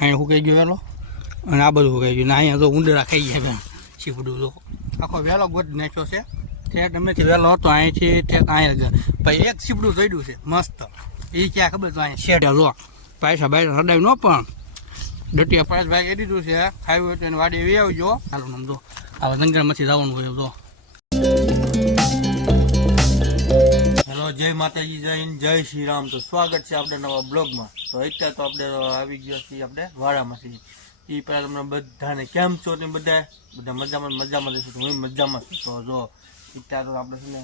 અહીંયા સુકાઈ ગયો વેલો અને આ બધું સુકાઈ ગયું ને અહીંયા તો ઉંદરા ખાઈ ગયા સીપડું તો આખો વેલો ગોઠવી નાખ્યો છે ઠેઠ અમેથી વહેલો હતો અહીંથી ઠેઠ અહીંયા પછી એક સીપડું જોડ્યું છે મસ્ત એ ક્યાં ખબર તો અહીંયા શેડ જો પૈસા બાયસા હડાવી ન પણ ડટિયા પાંચ ભાઈ દીધું છે ખાવી હોય તો એને વાડી એવી આવજો હાલો સમજો આવા જંગલમાંથી જવાનું હોય જો હેલો જય માતાજી જય હિન્દ જય શ્રી રામ તો સ્વાગત છે આપણે નવા બ્લોગમાં તો અત્યારે તો આપણે આવી ગયા છીએ આપણે વાડામાંથી એ પહેલાં તમને બધાને કેમ છો તમે બધા મજામાં રહેશું તો હું મજામાં છું તો જો અત્યારે તો આપણે છે ને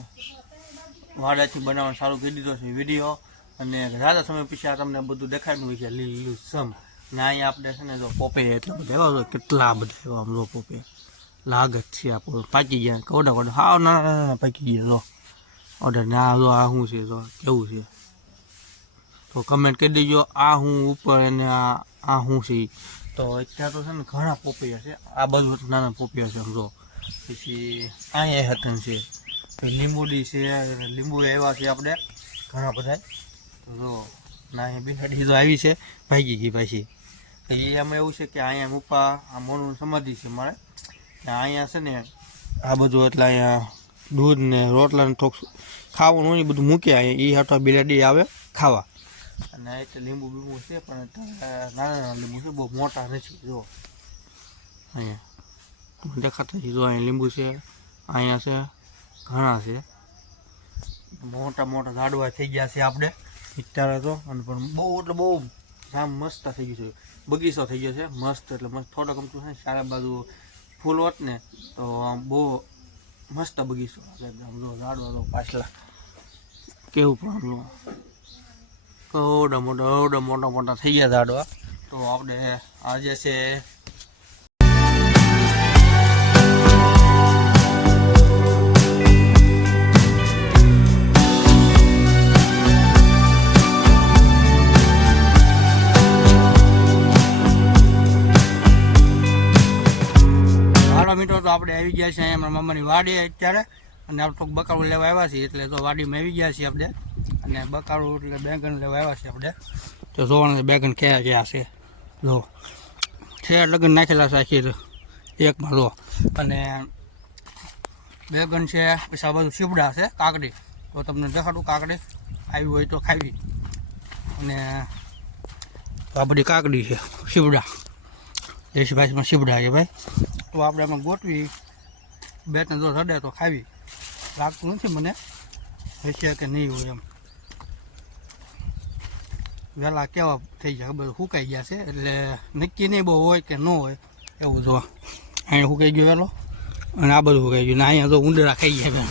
વાડાથી બનાવવાનું ચાલુ કરી દીધો છે વિડીયો અને રાજા સમય પછી આ તમને બધું દેખાડવું હોય છે લીલું સમ ને અહીંયા આપણે છે ને જો પોપે એટલા બધા એવા કેટલા બધા એવા આમ જો પોપે લાગત છે આપણું પાકી ગયા કોડા હાવ ના પાકી ગયા જો ઓર્ડર ના જો આ શું છે જો કેવું છે તો કમેન્ટ કરી દેજો આ હું ઉપર અને આ શું છે તો અત્યારે તો છે ને ઘણા પોપિયા છે આ બધું નાના પોપિયા છે સમજો પછી અહીંયા હતન છે લીંબુડી છે લીંબુ આવ્યા છે આપણે ઘણા બધા જો ના બિહાડી તો આવી છે ભાગી ગઈ પાછી એ એમાં એવું છે કે અહીંયા મૂપા આ મોનું સમાધિ છે મારે અહીંયા છે ને આ બધું એટલે અહીંયા દૂધ ને રોટલા ને થોડુંક ખાવાનું હોય બધું મૂકે અહીંયા એ હાટો બિલાડી આવે ખાવા અને એટલે લીંબુ બીંબુ છે પણ નાના લીંબુ છે બહુ મોટા નથી જો અહીંયા દેખાતા છે જો અહીંયા લીંબુ છે અહીંયા છે ઘણા છે મોટા ઝાડવા થઈ ગયા છે આપણે અત્યારે તો અને પણ બહુ એટલે બહુ આમ મસ્ત થઈ ગયું છે બગીચો થઈ ગયો છે મસ્ત એટલે મસ્ત થોડોક અમથું છે ચારે બાજુ ફૂલ હોત ને તો આમ બહુ મસ્ત બગીચો આમ જો ઝાડવા તો પાછલા કેવું પણ મોટા થઈ ગયા ઝાડવા તો આપણે આજે છે મિત્રો તો આપણે આવી ગયા છીએ અહીંયા મારા મામાની વાડી અત્યારે અને આપણે થોડુંક બકાળું લેવા આવ્યા છીએ એટલે તો વાડીમાં આવી ગયા છીએ આપણે અને બકાળું એટલે બેગન લેવા આવ્યા છીએ આપણે તો જોવાનું છે બેગન ક્યાં છે જો છે લગન નાખેલા છે આખી એકમાં લો અને બેગન છે પછી આ બધું સીપડા છે કાકડી તો તમને દેખાડું કાકડી આવી હોય તો ખાવી અને આ બધી કાકડી છે સીપડા દેશી ભાષામાં સીપડા છે ભાઈ તો આપણે એમાં ગોઠવી બે ત્રણ જો રડે તો ખાવી લાગતું નથી મને હશે કે નહીં હોય એમ વહેલા કેવા થઈ જાય ખબર સુકાઈ ગયા છે એટલે નક્કી નહીં બહુ હોય કે ન હોય એવું જો અહીંયા સુકાઈ ગયો વહેલો અને આ બધું સુકાઈ ગયું ને અહીંયા તો ઉંદરા ખાઈ ગયા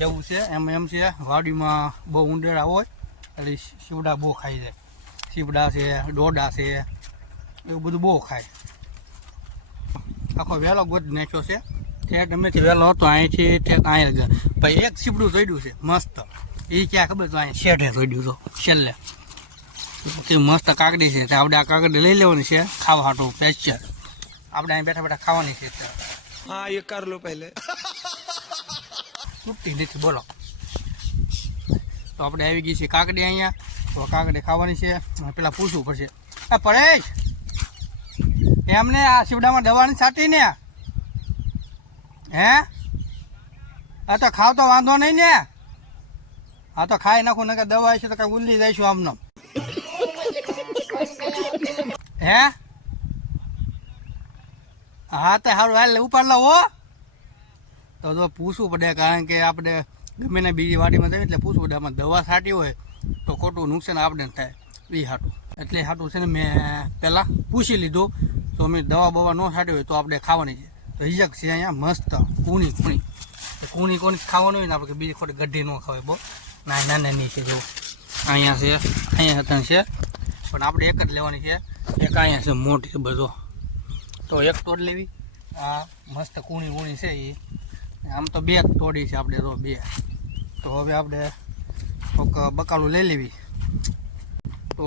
એવું છે એમ છે વાડીમાં બહુ ઉંદરા હોય એટલે સીવડા બહુ ખાઈ જાય સીવડા છે ડોડા છે એવું બધું બહુ ખાય આખો વેલો ગોઠવી નાખ્યો છે ઠેઠ અમેથી વહેલો હતો અહીંથી ઠેઠ અહીંયા પછી એક સીપડું જોડ્યું છે મસ્ત એ ક્યાં ખબર તો અહીંયા શેઠે જોડ્યું તો છેલ્લે મસ્ત કાકડી છે આપણે આ કાકડી લઈ લેવાની છે ખાવા હાટું પેસ્ચર આપણે અહીં બેઠા ખાવાની છે હા એ કર લો પહેલે તૂટતી નથી બોલો તો આપણે આવી ગઈ છે કાકડી અહીંયા તો કાકડી ખાવાની છે પેલા પૂછવું પડશે આ પરેશ એમને આ શિવડામાં દવાની છાંટી ને હે આ તો ખાવ તો વાંધો નહીં ને હા તો ખાઈ નાખું ને દવા છે તો કઈ ઉલ્લી જઈશું આમનો હે હા તો સારું હાલ ઉપાડ લાવો તો જો પૂછવું પડે કારણ કે આપણે ગમે ને બીજી વાડીમાં જઈએ એટલે પૂછવું પડે આમાં દવા છાંટી હોય તો ખોટું નુકસાન આપણે થાય એ હાટું એટલે હાટું છે ને મેં પહેલાં પૂછી લીધું તો અમે દવા બવા ન છાંટી હોય તો આપણે ખાવાની છે તો હિજક છે અહીંયા મસ્ત કૂણી કોની ખાવાનું હોય ને આપણે બીજી ખોટી ગઢી ન ખાવાય બહુ નાની છે જેવું અહીંયા છે અહીંયા હતા છે પણ આપણે એક જ લેવાની છે એક અહીંયા છે મોટી છે બધો તો એક તોડ લેવી આ મસ્ત કૂણી છે એ આમ તો બે તોડી છે આપણે તો બે તો હવે આપણે બકાલું લઈ લેવી તો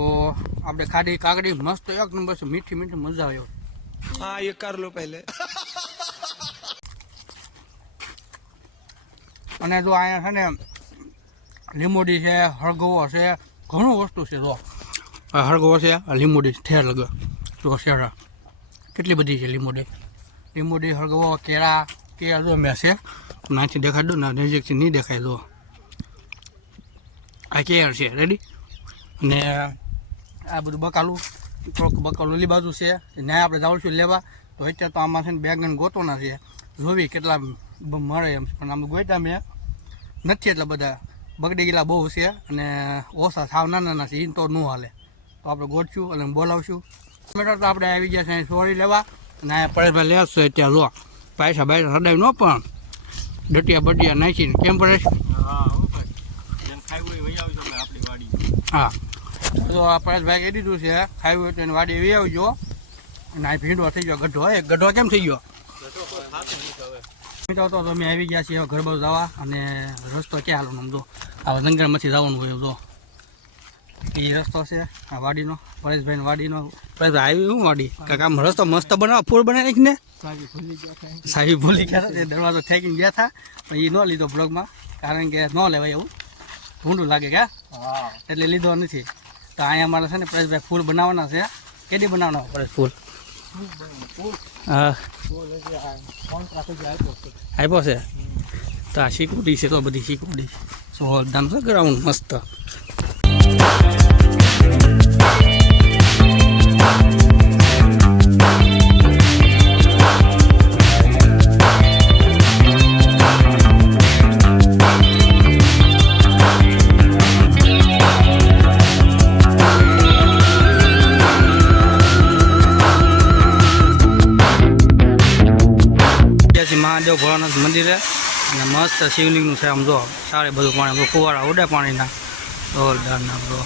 આપણે ખાડી કાકડી મસ્ત એક નંબર છે મીઠી મજા આવે હા એ કર લો પહેલે અને જો અહીંયા છે ને લીંબોડી છે હળગવો છે ઘણું વસ્તુ છે જો આ હળગવો છે, આ લીંબુડી ઠેર લગે જો શેરા કેટલી બધી છે લીંબુડી હળગવો કેળા જો મેં છે નાથી દેખાડ દો ને નજીકથી નહીં દેખાય જો આ કેળ છે રેડી અને આ બધું બકાલું થોડુંક બકાલું લીલી બાજુ છે ને આપણે જાઉં લેવા તો અત્યારે તો આમાં છે ને બેગન ગોતવાના છે જોવી કેટલા મળે એમ છે પણ આમ ગોતા મેં નથી એટલા બધા બગડી ગયેલા બહુ છે અને ઓછા સાવ નાના છે એ તો ન હાલે તો આપણે ગોતશું અને બોલાવશું ટમેટર તો આપણે આવી ગયા છે સોરી લેવા અને આ પરેશભાઈ લેશો અત્યારે જો પૈસા બાયસા સડાવી ન પણ ડટિયા બટિયા નાખીને કેમ પરેશ હા તો આ પરેશભાઈ કહી દીધું છે ખાવું હોય તો એની વાડી એવી આવજો અને આ ભીંડો થઈ ગયો ગઢો કેમ થઈ ગયો તો અમે આવી ગયા છીએ ઘર બાજુ જવા અને રસ્તો ક્યાં હાલવાનો જો આ જંગલમાંથી જવાનું હોય જો એ રસ્તો છે આ વાડીનો પરેશભાઈની વાડીનો પરેશભાઈ આવી શું વાડી કાંક આમ રસ્તો મસ્ત બનાવવા ફૂલ બનાવી નાખીને સાહેબ ભૂલી ગયા હતા દરવાજો થઈને ગયા હતા પણ એ ન લીધો બ્લોગમાં કારણ કે ન લેવાય એવું ઊંડું લાગે કે એટલે લીધો નથી તો અહીંયા અમારે છે ને પરેશભાઈ ફૂલ બનાવવાના છે કેદી બનાવવાના પરેશ ફૂલ હા આપ્યો છે તો આ સિક્યુરિટી છે તો બધી સિક્યુરિટી જોરદાર છે ગ્રાઉન્ડ મસ્ત મહાદેવ ભોળાનાથ મંદિરે અને મસ્ત શિવલિંગનું છે આમ જો સારે બધું પાણી ફુવારા ઉડે પાણીના જોરદારના જો